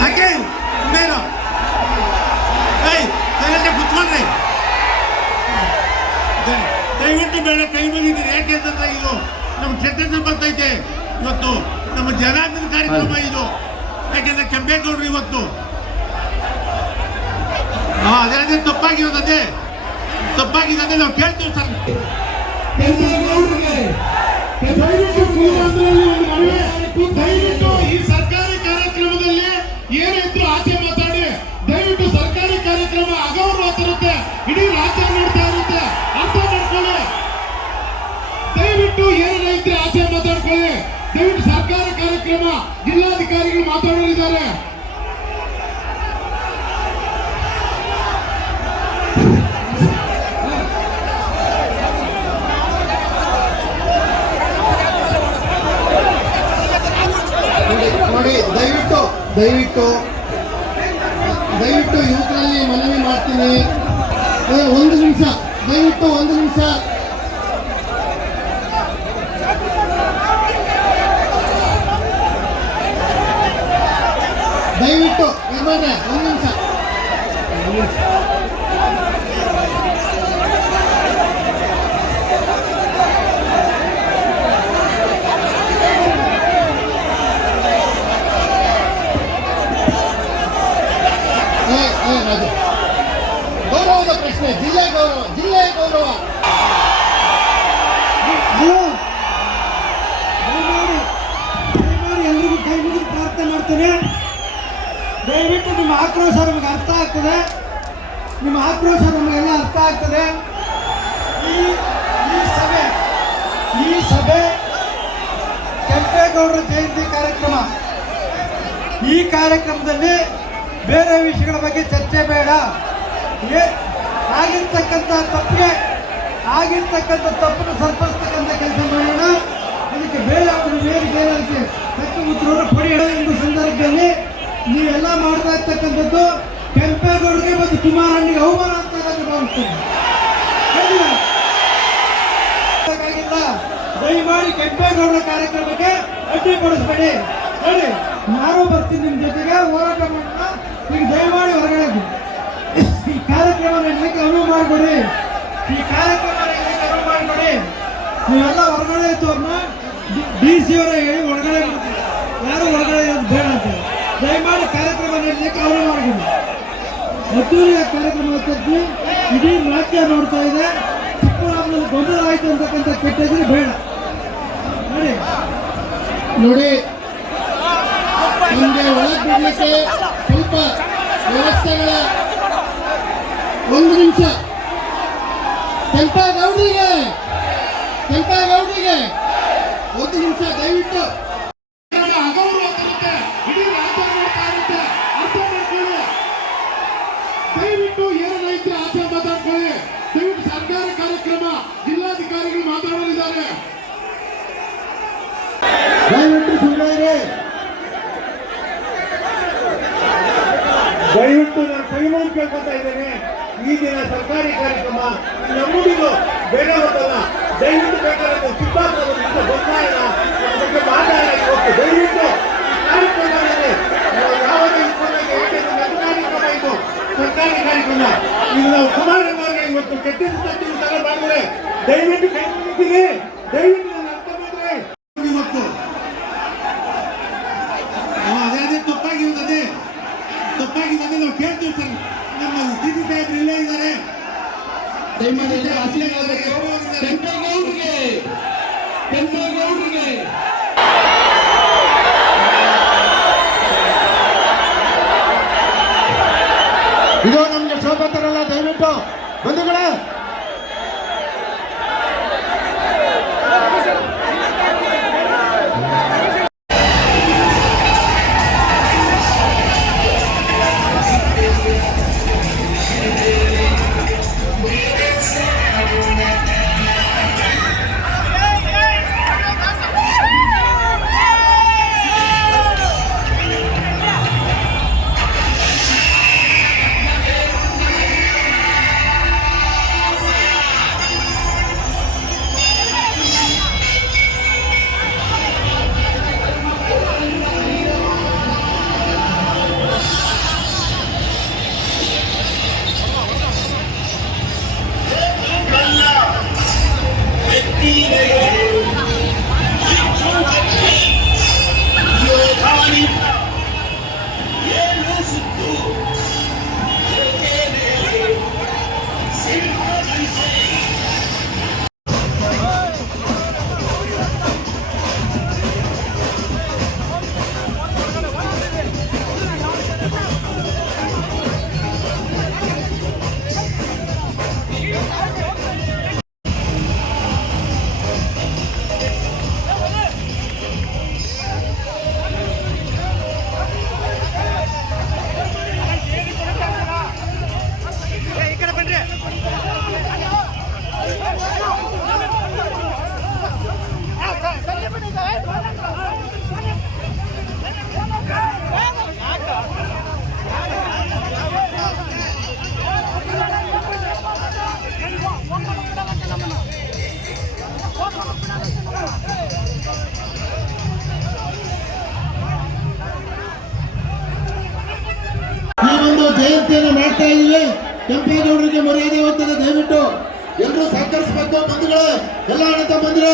ಯಾಕೆ ಮೇನು ಕುತ್ಕೊಂಡ್ರಿ ದಯವಿಟ್ಟು ಬೇಡ ಕೈ ಮುಗಿದ್ದೀರಿ. ಯಾಕೆ ಅಂತಂದ್ರೆ ಇದು ನಮ್ಮ ಕ್ಷೇತ್ರದಲ್ಲಿ ಬರ್ತೈತೆ. ಇವತ್ತು ನಮ್ಮ ಜನಾರ್ದನ ಕಾರ್ಯಕ್ರಮ ಇದು. ಯಾಕೆಂದ್ರೆ ಕೆಂಪೇಗೌಡರು ಇವತ್ತು ಅದೇ ತಪ್ಪಾಗಿರೋದೇ ನಾವು ಕೇಳ್ತೀವಿ ಸರ್. ಈ ಸರ್ಕಾರಿ ಕಾರ್ಯಕ್ರಮದಲ್ಲಿ ಏನಿದ್ರು ಆಚೆ ಮಾತಾಡಿ. ದಯವಿಟ್ಟು ಸರ್ಕಾರಿ ಕಾರ್ಯಕ್ರಮ ಅಗೌರವ ತರುತ್ತೆ, ಇಡೀ ರಾಜ್ಯ ನೋಡ್ತಾ ಇರುತ್ತೆ. ಅರ್ಥ ಮಾಡ್ಕೊಳ್ಳಿ. ದಯವಿಟ್ಟು ಏನೇನ ಇದ್ರೆ ಆಚೆ ಮಾತಾಡ್ಕೊಳ್ಳಿ. ದಯವಿಟ್ಟು ಸರ್ಕಾರಿ ಕಾರ್ಯಕ್ರಮ ಜಿಲ್ಲಾಧಿಕಾರಿಗಳು ಮಾತಾಡೋರಿದ್ದಾರೆ. ನೋಡಿ, ದಯವಿಟ್ಟು ಯುವಕರಲ್ಲಿ ಮನವಿ ಮಾಡ್ತೀನಿ. ಒಂದು ನಿಮಿಷ, ದಯವಿಟ್ಟು ಒಂದು ನಿಮಿಷ. ದಯವಿಟ್ಟು ಒಂದು ನಿಮಿಷ. ಗೌರವದ ಪ್ರಶ್ನೆ, ಜಿಲ್ಲೆಯ ಗೌರವ. ಎಲ್ರಿಗೂ ಕೈ ಮುಗಿದು ಪ್ರಾರ್ಥನೆ ಮಾಡ್ತೇನೆ. ದಯವಿಟ್ಟು ನಿಮ್ಮ ಆಕ್ರೋಶ ನಮಗೆ ಅರ್ಥ ಆಗ್ತದೆ. ನಿಮ್ಮ ಆಕ್ರೋಶ ನಮಗೆಲ್ಲ ಅರ್ಥ ಆಗ್ತದೆ. ಈ ಸಭೆ ಕೆಂಪೇಗೌಡರ ಜಯಂತಿ ಕಾರ್ಯಕ್ರಮ. ಈ ಕಾರ್ಯಕ್ರಮದಲ್ಲಿ ಬೇರೆ ವಿಷಯಗಳ ಬಗ್ಗೆ ಚರ್ಚೆ ಬೇಡ. ಆಗಿರ್ತಕ್ಕಂಥ ತಪ್ಪನ್ನು ಸರಿಪಡಿಸ್ತಕ್ಕಂಥ ಕೆಲಸ ಮಾಡೋಣ. ಅದಕ್ಕೆ ಬೇರೆ ಬೇರೆ ತಕ್ಕ ಉತ್ತರವನ್ನು ಪಡೆಯೋಣ. ಎಂಬ ಸಂದರ್ಭದಲ್ಲಿ ನೀವೆಲ್ಲ ಮಾಡ್ತಾ ಇರ್ತಕ್ಕಂಥದ್ದು ಕೆಂಪೇಗೌಡರಿಗೆ ಮತ್ತು ಕುಮಾರಣ್ಣಿಗೆ ಅವಮಾನ ಅಂತ ನಾನು ಭಾವಿಸ್ತೇನೆ. ದಯಮಾಡಿ ಕೆಂಪೇಗೌಡರ ಕಾರ್ಯಕ್ರಮಕ್ಕೆ ಅಡ್ಡಿಪಡಿಸಬೇಡಿ. ಹೇಳಿ, ನಾನು ಬರ್ತೀನಿ ನಿಮ್ಮ ಜೊತೆಗೆ ಹೋರಾಟ ಮಾಡೋಣ. ಈಗ ದಯಮಾಡಿ ಹೊರಗಡೆ ಈ ಕಾರ್ಯಕ್ರಮ ನಡೆಯಲಿಕ್ಕೆ ಅನುವು ಮಾಡಿಕೊಡಿ. ನೀವೆಲ್ಲ ಹೊರಗಡೆ ಇತ್ತು ಅವ್ರನ್ನ DC ಅವರೇ ಹೇಳಿ ಒಳಗಡೆ ಯಾರು ಒಳಗಡೆ ಇರೋದು ಬೇಡ ಅಂತ. ದಯಮಾಡಿ ಕಾರ್ಯಕ್ರಮ ನಡೆಯಲಿಕ್ಕೆ ಅನುವು ಮಾಡಿಕೊಡಿ. ಅದ್ದೂರಿಯ ಕಾರ್ಯಕ್ರಮ ತಪ್ಪಿ ಇಡೀ ರಾಜ್ಯ ನೋಡ್ತಾ ಇದೆ. ಚಿಕ್ಕಬಳ್ಳಾಪುರದಲ್ಲಿ ಗೊಂದಲ ಆಯಿತು ಅಂತಕ್ಕಂಥ ಕೆಟ್ಟದ್ರೆ ಬೇಡ. ನೋಡಿ, ನಿಮಗೆ ಒಳಗೆ ಬಿಡಲಿಕ್ಕೆ ಸ್ವಲ್ಪ ವ್ಯವಸ್ಥೆಗಳ ಒಂದು ನಿಮಿಷ. ಕೆಂಪೇಗೌಡರಿಗೆ ಒಂದು ನಿಮಿಷ ದಯವಿಟ್ಟು. ಅಗೌರವ ತರುತ್ತೆ, ಇಡೀ ರಾಜ್ಯ ನೋಡ್ತಾ ಇರುತ್ತೆ. ಅರ್ಥ ಮಾಡ್ಕೊಳ್ಳಿ. ದಯವಿಟ್ಟು ಏನೇನ ಇದ್ರೆ ಆಚೆ ಮಾತಾಡ್ಕೊಳ್ಳಿ. ದಯವಿಟ್ಟು ಸರ್ಕಾರಿ ಕಾರ್ಯಕ್ರಮ ಜಿಲ್ಲಾಧಿಕಾರಿಗಳು ಮಾತಾಡೋರಿದ್ದಾರೆ. ದಯವಿಟ್ಟು ಸುಳ್ಳೇರಿ. ದಯವಿಟ್ಟು ನಾನು ಕೈ ಮುಗಿದು ಕೇಳ್ಕೊತಾ ಇದ್ದೇನೆ. ಈ ದಿನ ಸರ್ಕಾರಿ ಕಾರ್ಯಕ್ರಮ ನಮ್ಮೂರಿಗೂ ಬೇರೆ ಹೋಗಲ್ಲ. ದಯವಿಟ್ಟು ಬೇಕಾದ್ರೆ ಚಿಕ್ಕಬಳ್ಳಾಪುರದಿಂದ ಗೊತ್ತಾಯಿಲ್ಲ ಬಗ್ಗೆ ಮಾತಾಡೋದು. ದಯವಿಟ್ಟು ಕಾರ್ಯಕ್ರಮದಲ್ಲಿ ಯಾವುದೇ ಕಾರ್ಯಕ್ರಮ ಇದು ಸರ್ಕಾರಿ ಕಾರ್ಯಕ್ರಮ. ಇದು ನಾವು ಕುಮಾರಣ್ಣವರಿಗೆ ಇವತ್ತು ಕೆಟ್ಟಿದ್ದು ತರ ಮಾಡಿದ್ರೆ ದಯವಿಟ್ಟು ಕೈ ಮುಗಿತೀನಿ. ದಯವಿಟ್ಟು ನಾನು ಅರ್ಥ ಮಾಡಿದ್ರೆ ಇವತ್ತು ಅದೇ ತಪ್ಪಾಗಿರೋದೇ ನಾವು ಕೇಳ್ತೀವಿ ಸರ್. ನಮ್ಮ ಡಿಸಿ ಸಾಹೇಬ್ರು ಇಲ್ಲೇ ಇದ್ದಾರೆ. ಕೆಂಪೇಗೌಡರಿಗೆ ಇದು ನಮಗೆ ಶೋಭೆ ತರಲ್ಲ. ದಯವಿಟ್ಟು ಬಂಧುಗಳೇ, ವಿನಂತಿಯನ್ನು ಮಾಡ್ತಾ ಇದ್ದೀವಿ. ಕೆಂಪೇಗೌಡರಿಗೆ ಮರ್ಯಾದೆ ಹೋಗ್ತದೆ, ದಯವಿಟ್ಟು ಎಲ್ಲರೂ ಸಹಕರಿಸಬೇಕು. ಬಂಧುಗಳೇ, ಎಲ್ಲ ಅಣ್ಣ ತಮ್ಮಂದಿರು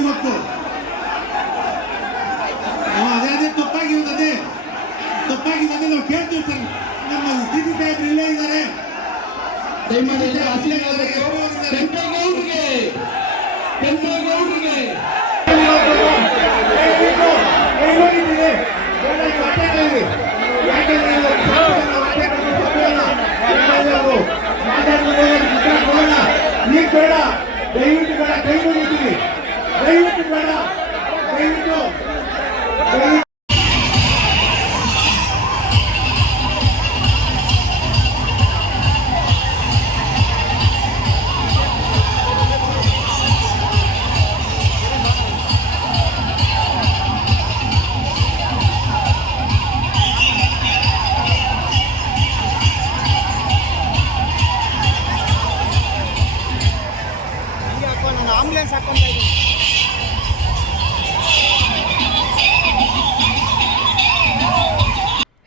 ಇವತ್ತು ಅದೇ ತಪ್ಪಾಗಿರೋದೇ ನಾವು ಕೇಳ್ತೀವಿ ಸರ್. ನಮ್ಮ ಡಿಸಿ ಸಾಹೇಬ್ರು ಇಲ್ಲೇ ಇದ್ದಾರೆ. ಈಗ ಬೇಡ, ದಯವಿಟ್ಟು ಬೇಡ, ಕೈ ಮುಗಿತೀನಿ, ದಯವಿಟ್ಟು ಬೇಡ, ದಯವಿಟ್ಟು ಆಂಬುಲೆನ್ಸ್ ಹಾಕೊಂತ ಇದ್ದೀನಿ.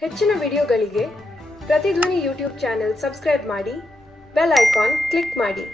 ಹೆಚ್ಚಿನ ವಿಡಿಯೋಗಳಿಗೆ ಪ್ರತಿಧ್ವನಿ ಯೂಟ್ಯೂಬ್ ಚಾನೆಲ್ ಸಬ್ಸ್ಕ್ರೈಬ್ ಮಾಡಿ, ಬೆಲ್ ಐಕಾನ್ ಕ್ಲಿಕ್ ಮಾಡಿ.